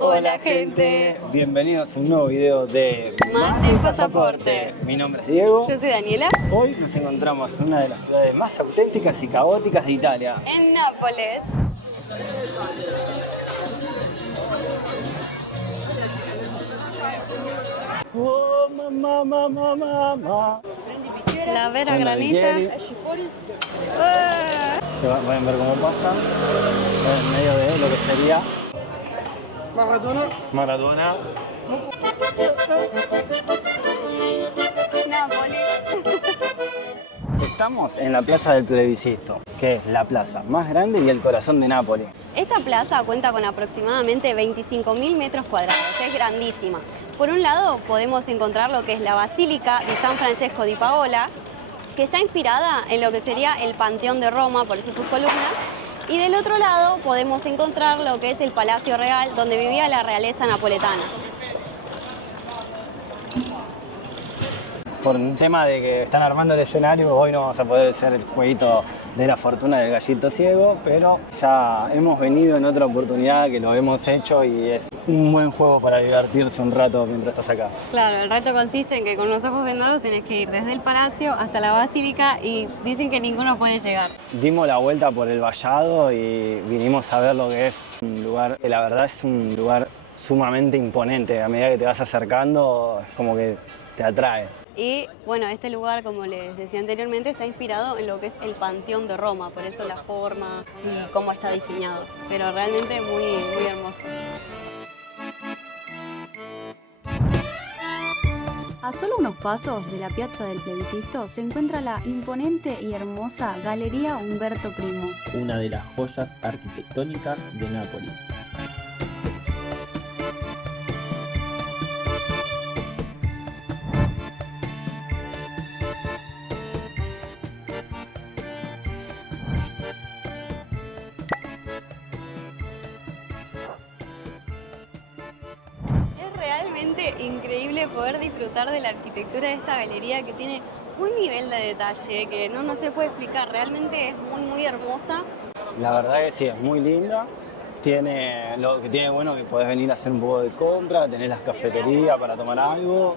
Hola gente, bienvenidos a un nuevo video de Mate y Pasaporte. Mi nombre es Diego. Yo soy Daniela. Hoy nos encontramos en una de las ciudades más auténticas y caóticas de Italia. En Nápoles. Oh, mamá, mamá, mamá. La vera Con la granita. bicchieri. Ah. Pueden ver cómo pasa en medio de lo que sería Maradona. Nápoles. Estamos en la Plaza del Plebiscito, que es la plaza más grande y el corazón de Nápoles. Esta plaza cuenta con aproximadamente 25.000 metros cuadrados, es grandísima. Por un lado podemos encontrar lo que es la Basílica de San Francesco di Paola, que está inspirada en lo que sería el Panteón de Roma, por eso sus columnas. Y del otro lado podemos encontrar lo que es el Palacio Real, donde vivía la realeza napoletana. Por un tema de que están armando el escenario, hoy no vamos a poder hacer el jueguito de la fortuna del gallito ciego, pero ya hemos venido en otra oportunidad que lo hemos hecho y es un buen juego para divertirse un rato mientras estás acá. Claro, el reto consiste en que con los ojos vendados tenés que ir desde el palacio hasta la basílica y dicen que ninguno puede llegar. Dimos la vuelta por el vallado y vinimos a ver lo que es un lugar, que la verdad es un lugar sumamente imponente. A medida que te vas acercando, es como que te atrae. Y bueno, este lugar, como les decía anteriormente, está inspirado en lo que es el Panteón de Roma, por eso la forma y cómo está diseñado. Pero realmente muy, muy hermoso. A solo unos pasos de la Piazza del Plebiscito se encuentra la imponente y hermosa Galería Umberto Primo. Una de las joyas arquitectónicas de Nápoles. Es realmente increíble poder disfrutar de la arquitectura de esta galería que tiene un nivel de detalle que no se puede explicar. Realmente es muy, muy hermosa. La verdad que sí, es muy linda. Tiene lo que tiene bueno que podés venir a hacer un poco de compra, tenés las cafeterías para tomar algo.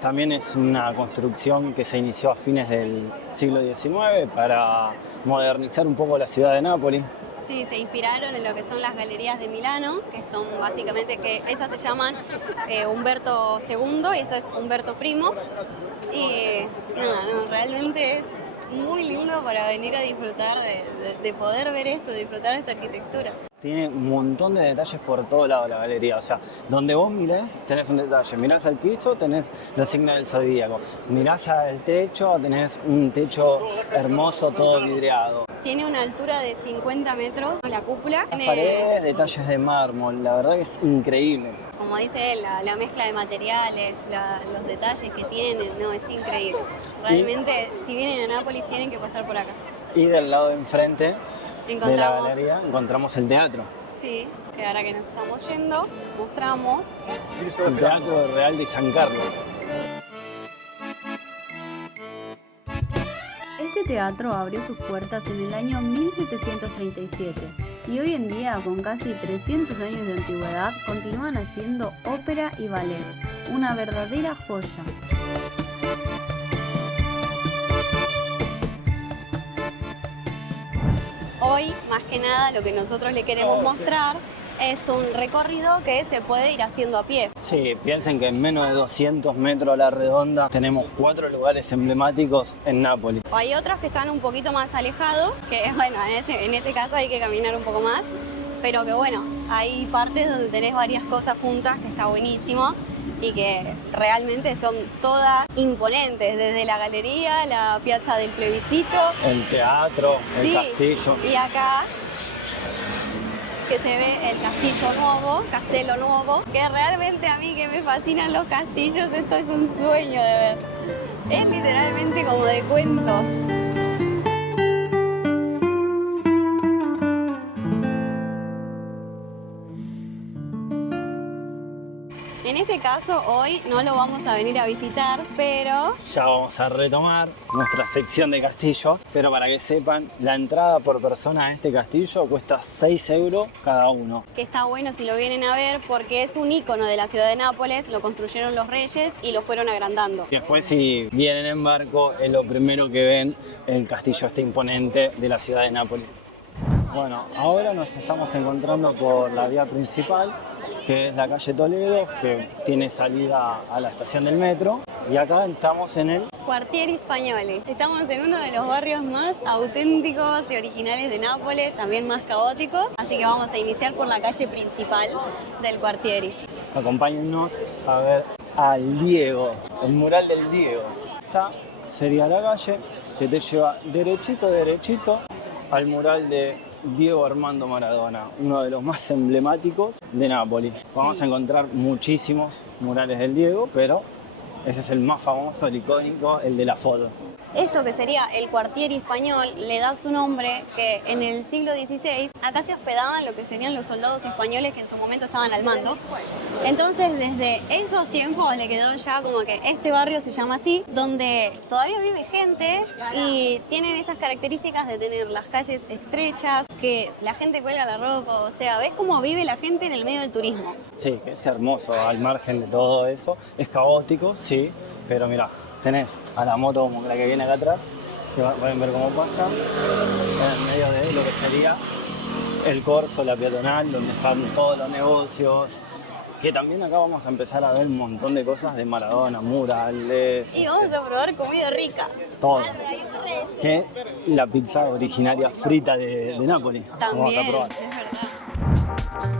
También es una construcción que se inició a fines del siglo XIX para modernizar un poco la ciudad de Nápoles. Sí, se inspiraron en lo que son las galerías de Milano, que son básicamente, que esas se llaman Umberto II y esto es Umberto Primo. Y realmente es muy lindo para venir a disfrutar de poder ver esto, disfrutar de esta arquitectura. Tiene un montón de detalles por todo lado la galería, o sea, donde vos mirés tenés un detalle, mirás al piso tenés los signos del zodíaco, mirás al techo tenés un techo hermoso todo vidriado. Tiene una altura de 50 metros la cúpula. Las paredes, detalles de mármol, la verdad que es increíble. Como dice él, la mezcla de materiales, los detalles que tienen, no, es increíble. Realmente, si vienen a Nápoles tienen que pasar por acá. Y del lado de enfrente de la Encontramos, galería encontramos el teatro. sí, que ahora que nos estamos yendo, mostramos. El Teatro Real de San Carlos. Este teatro abrió sus puertas en el año 1737 y hoy en día, con casi 300 años de antigüedad, continúan haciendo ópera y ballet, una verdadera joya. Hoy, más que nada, lo que nosotros le queremos mostrar es un recorrido que se puede ir haciendo a pie. Sí, piensen que en menos de 200 metros a la redonda tenemos 4 lugares emblemáticos en Nápoles. Hay otros que están un poquito más alejados, que bueno, en ese caso hay que caminar un poco más, pero que bueno, hay partes donde tenés varias cosas juntas, que está buenísimo y que realmente son todas imponentes, desde la galería, la Piazza del Plebiscito. El teatro, el Sí, castillo. y acá que se ve el castillo nuevo, Castello Nuovo, que realmente a mí que me fascinan los castillos, esto es un sueño de ver. Es literalmente como de cuentos. En este caso, hoy no lo vamos a venir a visitar, pero Ya vamos a retomar nuestra sección de castillos, pero para que sepan, la entrada por persona a este castillo cuesta 6 euros cada uno. que está bueno si lo vienen a ver porque es un ícono de la ciudad de Nápoles, lo construyeron los reyes y lo fueron agrandando. Y después si vienen en barco, es lo primero que ven, el castillo este imponente de la ciudad de Nápoles. Bueno, ahora nos estamos encontrando por la vía principal, que es la calle Toledo, que tiene salida a la estación del metro. Y acá estamos en el... Quartieri Spagnoli. Estamos en uno de los barrios más auténticos y originales de Nápoles, también más caóticos. Así que vamos a iniciar por la calle principal del Quartieri. Acompáñennos a ver al Diego, el mural del Diego. Esta sería la calle que te lleva derechito al mural de Diego Armando Maradona, uno de los más emblemáticos de Nápoles. Vamos a encontrar muchísimos murales del Diego, pero ese es el más famoso, el icónico, el de la foto. Esto que sería el Quartieri español le da su nombre que en el siglo XVI acá se hospedaban lo que serían los soldados españoles que en su momento estaban al mando. Entonces desde esos tiempos le quedó ya como que este barrio se llama así, donde todavía vive gente y tienen esas características de tener las calles estrechas, que la gente cuelga la ropa, o sea, ves cómo vive la gente en el medio del turismo. Sí, que es hermoso al margen de todo eso. Es caótico, sí, pero mirá, tenés a la moto como la que viene acá atrás, que pueden ver cómo pasa, en medio de lo que sería el corso, la peatonal, donde están todos los negocios, que también acá vamos a empezar a ver un montón de cosas de Maradona, murales, Y vamos a probar comida rica. todo. Que la pizza originaria frita de Nápoles. También, Vamos a probar. es verdad.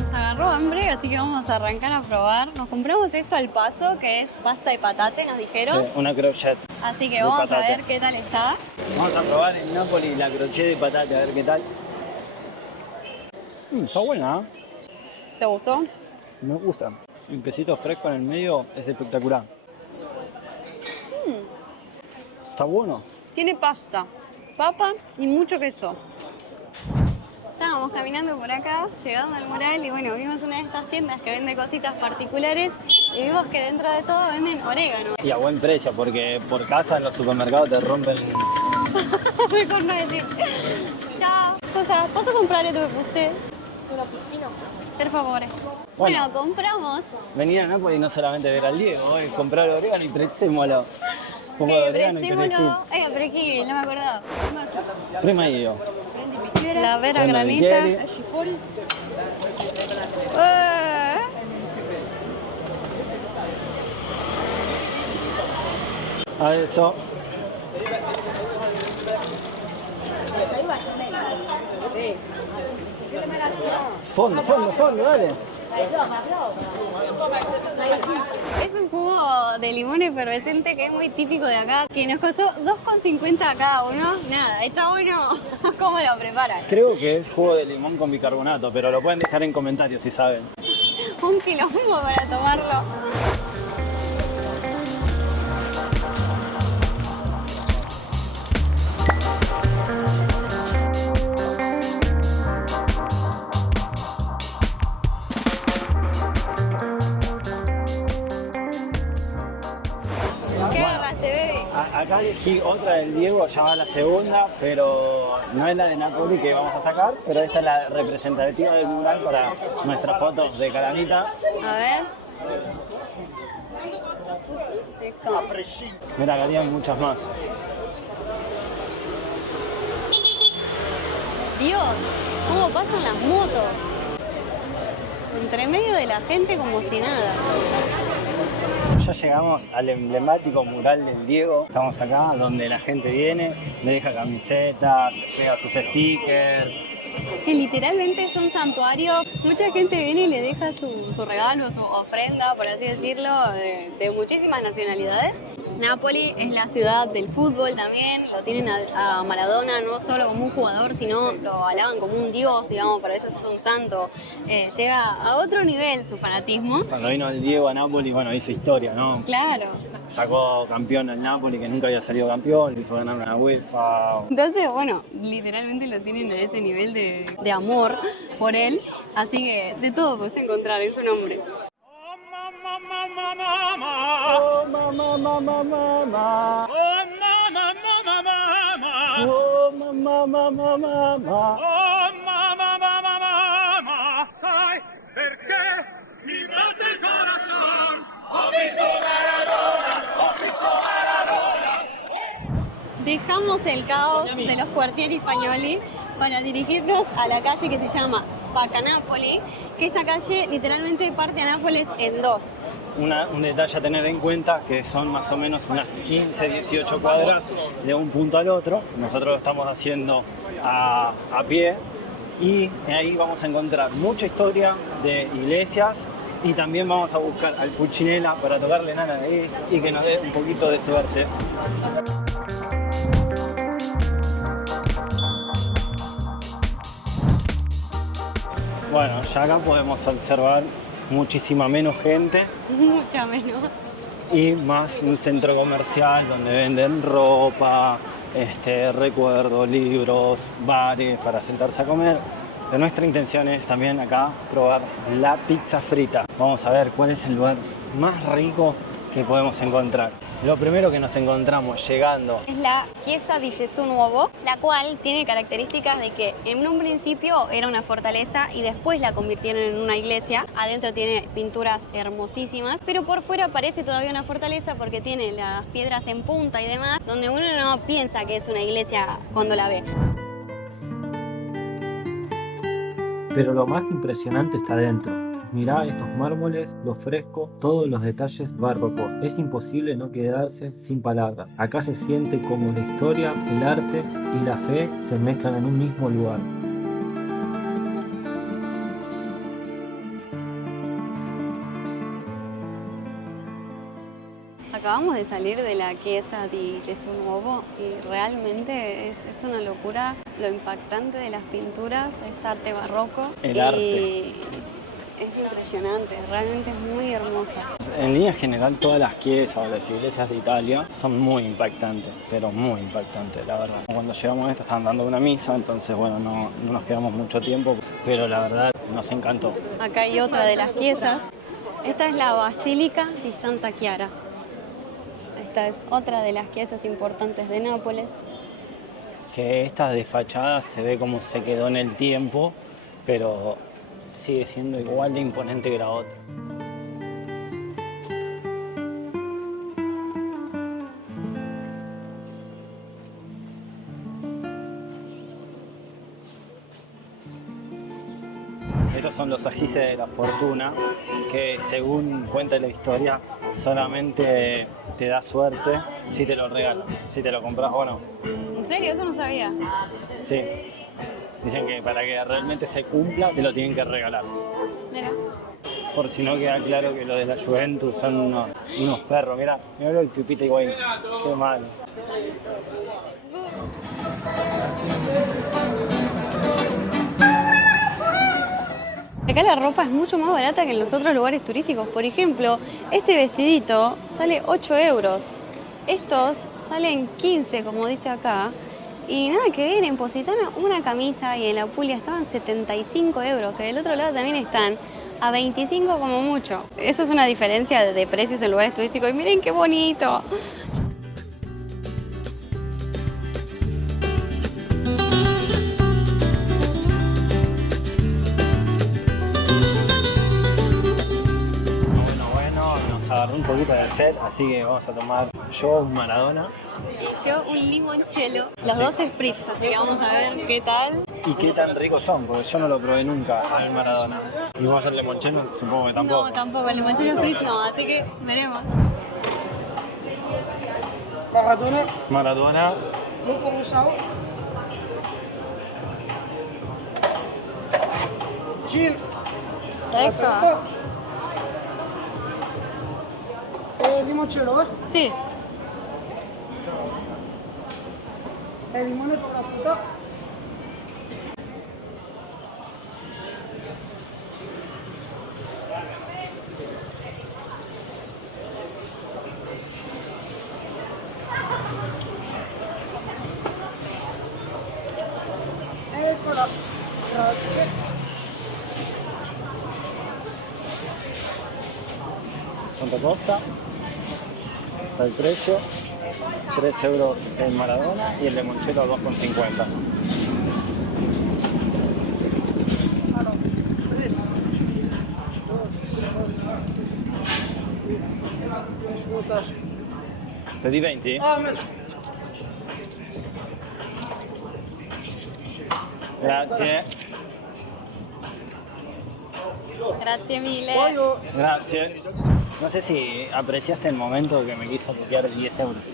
Nos agarró hambre, así que vamos a arrancar a probar. Nos compramos esto al paso, que es pasta de patate, nos dijeron. Sí, una crochet. Así que de vamos patate. a ver qué tal está. Vamos a probar en Nápoles la crochet de patate, a ver qué tal. Está buena, ¿eh? ¿Te gustó? Me gusta. Un quesito fresco en el medio es espectacular. Está bueno. Tiene pasta, papa y mucho queso. Estábamos caminando por acá, llegando al mural y bueno, vimos una de estas tiendas que vende cositas particulares y vimos que dentro de todo venden orégano. Y a buen precio, porque por casa en los supermercados te rompen. Mejor no decir. Ciao. Cosa, posso comprare due buste? Una piscina. Per favore. Bueno. Bueno, compramos Venir a Nápoles y no solamente ver al Diego, es comprar orégano y prezzemolo. Un poco de orégano y perejil. perejil, no me acordaba. Prima io. La vera Prendo granita. bicchieri. Adesso fondo, dale. Es un jugo de limón efervescente que es muy típico de acá, que nos costó 2,50 cada uno. Nada, está bueno cómo lo preparan. Creo que es jugo de limón con bicarbonato, pero lo pueden dejar en comentarios si saben. Un quilombo para tomarlo. ¿Qué agarraste, baby? Acá elegí otra del Diego, ya va la segunda, pero no es la de Nápoles que vamos a sacar, pero esta es la representativa del mural para nuestras fotos de calamita. A ver. Rico. Mira, acá hay muchas más. Dios, cómo pasan las motos. Entre medio de la gente como si nada. Ya llegamos al emblemático mural del Diego. Estamos acá donde la gente viene, le deja camisetas, pega sus stickers. Que literalmente es un santuario. Mucha gente viene y le deja su regalo, su ofrenda, por así decirlo, de muchísimas nacionalidades. Nápoli es la ciudad del fútbol también, lo tienen a Maradona no solo como un jugador, sino lo alaban como un dios, digamos, para ellos es un santo. Llega a otro nivel su fanatismo. Cuando vino el Diego a Nápoli, bueno, hizo historia, ¿no? Claro. Sacó campeón al Nápoli, que nunca había salido campeón, le hizo ganar una UEFA. Entonces, bueno, literalmente lo tienen a ese nivel de amor por él, así que de todo puedes encontrar en su nombre. Oh, mamá, mamá, mamá. Oh mamma mamma mamma, Oh, mamá, mamá, mamá. oh mamma mamma mamma, sai perché mi batte il corazón? Ho visto Maradona, ho visto Maradona. Dejamos el caos de los quartieri españoli para dirigirnos a la calle que se llama Spaccanapoli, que esta calle literalmente parte a Nápoles en dos. Un detalle a tener en cuenta que son más o menos unas 15, 18 cuadras de un punto al otro. Nosotros lo estamos haciendo a pie y ahí vamos a encontrar mucha historia de iglesias y también vamos a buscar al Pulcinella para tocarle nana de eso y que nos dé un poquito de suerte. Bueno, ya acá podemos observar muchísima menos gente Mucha menos. y más un centro comercial donde venden ropa, recuerdos, libros, bares para sentarse a comer. Pero nuestra intención es también acá probar la pizza frita. Vamos a ver cuál es el lugar más rico que podemos encontrar. Lo primero que nos encontramos llegando Es la Chiesa di Gesù Nuovo, la cual tiene características de que en un principio era una fortaleza y después la convirtieron en una iglesia. Adentro tiene pinturas hermosísimas, pero por fuera parece todavía una fortaleza porque tiene las piedras en punta y demás, donde uno no piensa que es una iglesia cuando la ve. Pero lo más impresionante está dentro. Mirá estos mármoles, los frescos, todos los detalles barrocos. Es imposible no quedarse sin palabras. Acá se siente como la historia, el arte y la fe se mezclan en un mismo lugar. Acabamos de salir de la Chiesa di Gesù Nuovo y realmente es una locura lo impactante de las pinturas, es arte barroco. El y arte. Es impresionante, realmente es muy hermosa. En línea general todas las chiesas o las iglesias de Italia son muy impactantes, pero muy impactantes, la verdad. Cuando llegamos a esta estaban dando una misa, entonces bueno, no nos quedamos mucho tiempo, pero la verdad nos encantó. Acá hay otra de las piezas. Esta es la Basílica di Santa Chiara. Esta es otra de las piezas importantes de Nápoles. Que esta de fachada se ve como se quedó en el tiempo, pero sigue siendo igual de imponente que la otra. Estos son los ajices de la fortuna, que según cuenta la historia, solamente te da suerte si te lo regalan, si te lo compras o no. ¿En serio? Eso no sabía. Sí. Dicen que para que realmente se cumpla, te lo tienen que regalar. Mira. Por si no queda claro que los de la Juventus son unos perros. Mirá el Pipita Higuaín. Qué malo. Acá la ropa es mucho más barata que en los otros lugares turísticos. Por ejemplo, este vestidito sale 8 euros. Estos salen 15, como dice acá. Y nada que ver, en Positano una camisa y en la Puglia estaban 75 euros, que del otro lado también están a 25 como mucho. Eso es una diferencia de precios en lugares turísticos. Y miren qué bonito. Agarré un poquito de sed, así que vamos a tomar yo un Maradona. Y yo un limoncello, los dos spritz, así que vamos a ver qué tal. Y qué tan ricos son, porque yo no lo probé nunca al Maradona. Y vamos a hacer limoncello, supongo que tampoco. No, tampoco, el limoncello spritz no, así que veremos. Maradona. Rico. Limoncello, Sí. El limone con la fruta. Eccola. Grazie. ¿Cuánto costa? Está el precio. 3 euros el Maradona y el limoncello 2,50. Allora, preso. 2, 3. ¿Pedí 20? Ah, me... Grazie. Grazie mille. Voglio... Grazie. No sé si apreciaste el momento que me quiso copiar 10 euros.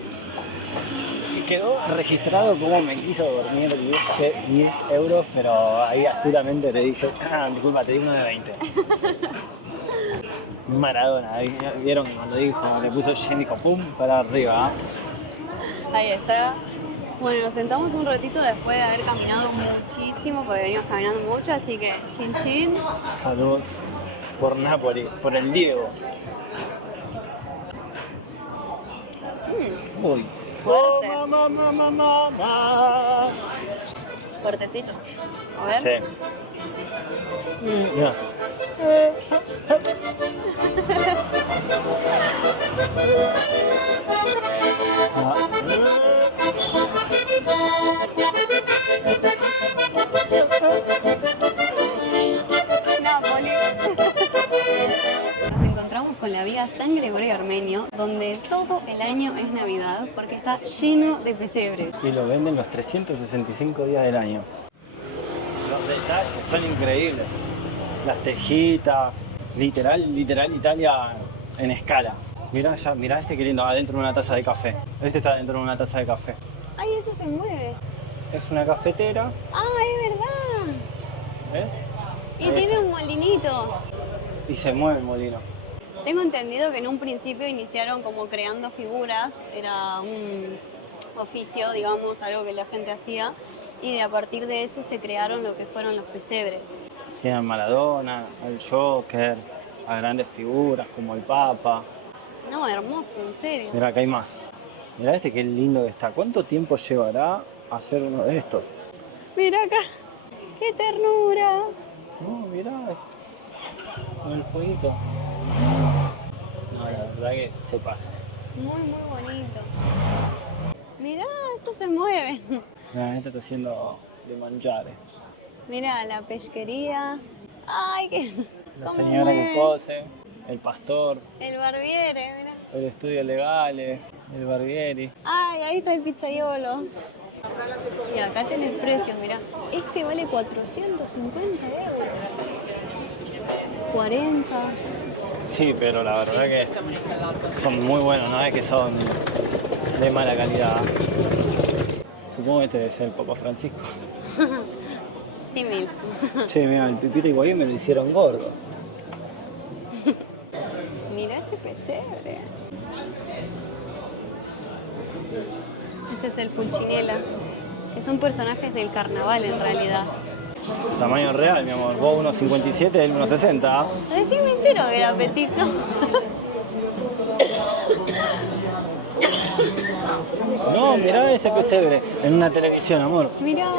Quedó registrado como me quiso dormir 10 euros, pero ahí astutamente le dije, disculpa, te di uno de 20. Maradona, vieron que cuando dijo, le puso Jen, dijo pum, para arriba. Ahí está. Bueno, nos sentamos un ratito después de haber caminado muchísimo, porque venimos caminando mucho, así que chin chin. Salud por Nápoles, por el Diego. Uy. Fuerte. Oh, mamá, mamá, mamá. Fuertecito. A ver. Sí. Mira. Nápoles. Nos encontramos con la vía San Gregorio Armenio, donde todo el año es Navidad, porque está lleno de pesebres. Y lo venden los 365 días del año. Los detalles son increíbles. Las tejitas, literal Italia en escala. Mirá allá, mirá este que lindo, adentro de una taza de café. Este está dentro de una taza de café. ¡Ay, eso se mueve! Es una cafetera, ¡Ah, es verdad! ¿ves? Y Ahí tiene está. un molinito. Y se mueve el molino. Tengo entendido que en un principio iniciaron como creando figuras, era un oficio, digamos, algo que la gente hacía, y a partir de eso se crearon lo que fueron los pesebres. Tienen a Maradona, al Joker, a grandes figuras como el Papa. No, hermoso, en serio. Mirá, acá hay más. Mirá este qué lindo que está. ¿Cuánto tiempo llevará hacer uno de estos? Mira acá, qué ternura. No, mirá, con el fueguito. No, la verdad que se pasa. Muy, muy bonito. Mirá, esto se mueve. Mirá, este está haciendo de mangiare. Mira, la pesquería. Ay, qué... La cómo señora que mueve. cose, el pastor, El barbiere, mira. el estudio legales, el barbieri. Ay, ahí está el pizzaiolo. Y acá tenés precios, mirá. Este vale 450 euros. 40. Sí, pero la verdad que son muy buenos, no es que son de mala calidad. Supongo que este debe ser el Papa Francisco. Sí, mil. Che, mira, el Pipita Higuaín me lo hicieron gordo. Mirá ese pesebre. Este es el Pulcinella, que son personajes del carnaval en realidad. Tamaño real, mi amor. Vos 1,57, él 1,60. Recién me entero que era petito. No, mirá ese pesebre en una televisión, amor. Mirá.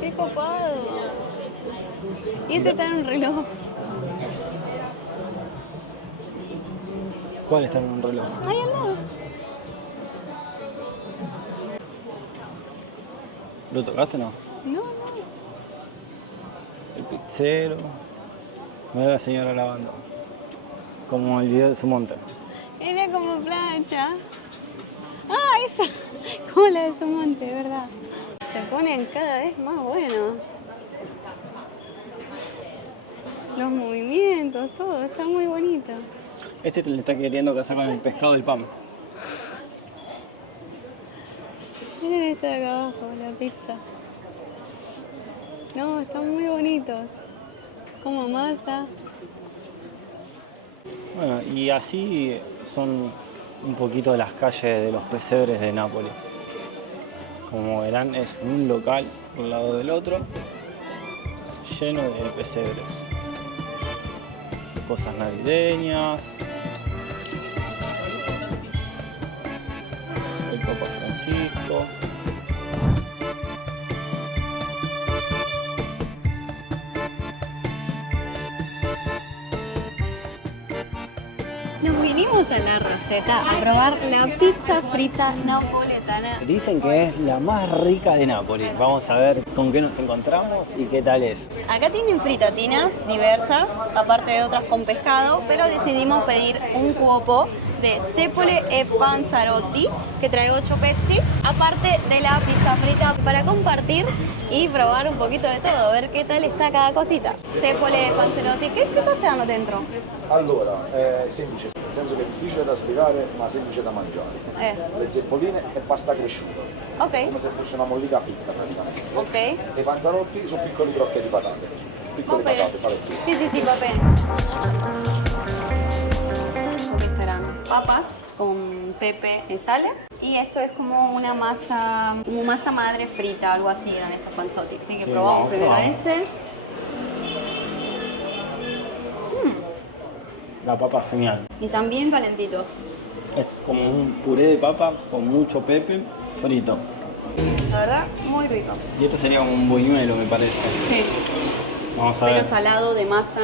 Qué copado. Y ese está en un reloj. ¿Cuál está en un reloj? Ahí al lado. ¿Lo tocaste o no? No, El pizzero. Mirá la señora lavando. Como el video de su monte. era como plancha. Ah, esa. Como la de su monte, de verdad. Se ponen cada vez más buenos. Los movimientos, todo, está muy bonito. Este le está queriendo casar con el pescado del pan. Miren esta de acá abajo, la pizza. No, están muy bonitos. Como masa. Bueno, y así son un poquito las calles de los pesebres de Nápoles. Como verán, es un local al lado del otro, lleno de pesebres. Cosas navideñas. El Papa Francisco. Nos vinimos a la receta a probar la pizza frita napoletana. Dicen que es la más rica de Nápoles. Vamos a ver con qué nos encontramos y qué tal es. Acá tienen fritatinas diversas, aparte de otras con pescado, pero decidimos pedir un cuopo de cepole e panzarotti, que trae 8 pezzi, aparte de la pizza frita para compartir y probar un poquito de todo, ver qué tal está cada cosita. Cepole e panzarotti, ¿qué cosa hanno dentro? Allora, è semplice, nel senso che è difficile da spiegare ma semplice da mangiare. Le zeppoline è pasta cresciuta, Ok, come se fosse una mollica fritta praticamente. ok. E i panzarotti sono piccoli crocche di patate, piccole Va bene. patate, salettine. Sí, va bene. Esto eran papas con pepe y sale. Y esto es como una masa, madre frita, algo así eran estos panzotti. Así que Sí, probamos vamos, primero probamos. este. La papa es genial. Y también calentito. Es como un puré de papa con mucho pepe frito. La verdad, muy rico. Y esto sería como un buñuelo, me parece. Sí, Vamos a pero ver. salado de masa.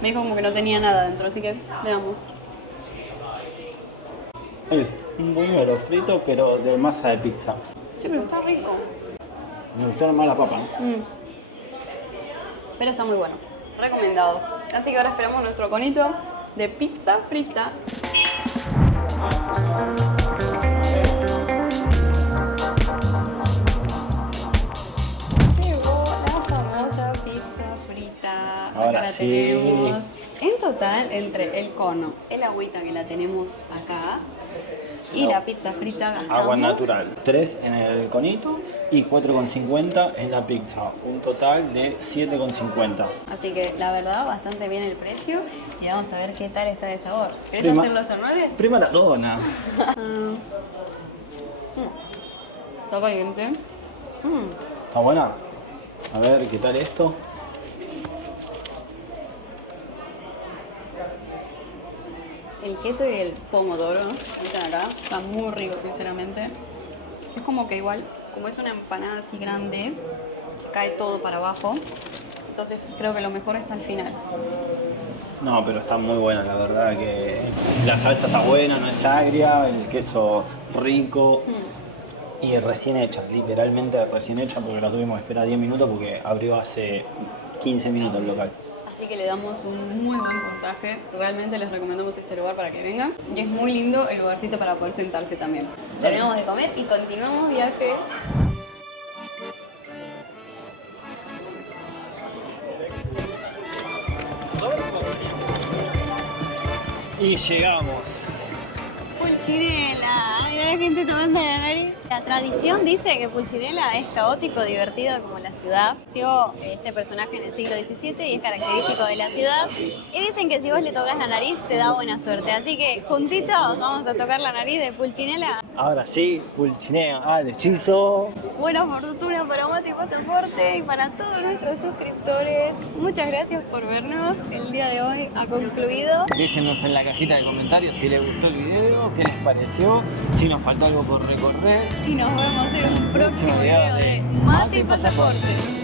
Me dijo como que no tenía nada dentro, así que veamos. Es un buñuelo frito, pero de masa de pizza. Sí, pero está rico. Me gustó más la papa. Pero está muy bueno. Recomendado. Así que ahora esperamos nuestro conito de pizza frita. Llegó la famosa pizza frita. Ahora Acá la sí. tenemos. En total, entre el cono, el agüita que la tenemos acá y la pizza frita gastamos Agua natural. 3 en el conito y 4,50 en la pizza. Un total de 7,50. Así que la verdad, bastante bien el precio. Y vamos a ver qué tal está de sabor. ¿Querés Prima- hacer los honores? Prima la dona. Está caliente. ¿Está buena? A ver, ¿qué tal esto? El queso y el pomodoro, están acá, está muy rico sinceramente. Es como que igual, como es una empanada así grande, se cae todo para abajo. Entonces creo que lo mejor está al final. No, pero está muy buena, la verdad que la salsa está buena, no es agria, el queso rico y recién hecha, literalmente recién hecha porque la tuvimos que esperar 10 minutos porque abrió hace 15 minutos el local. Así que le damos un muy buen puntaje. Realmente les recomendamos este lugar para que vengan. Y es muy lindo el lugarcito para poder sentarse también. Terminamos de comer y continuamos viaje. Y llegamos. Pulcinella, ay, hay gente tomando la nariz. La tradición dice que Pulcinella es caótico, divertido como la ciudad. Nació este personaje en el siglo XVII y es característico de la ciudad. Y dicen que si vos le tocas la nariz te da buena suerte. Así que juntitos vamos a tocar la nariz de Pulcinella. Ahora sí, Pulcinella, el hechizo. Buena fortuna para Mati Pasaporte y para todos nuestros suscriptores. Muchas gracias por vernos. El día de hoy ha concluido. Déjenos en la cajita de comentarios si les gustó el video, qué les pareció, si nos falta algo por recorrer. Y nos vemos en un próximo video de Mati Pasaporte.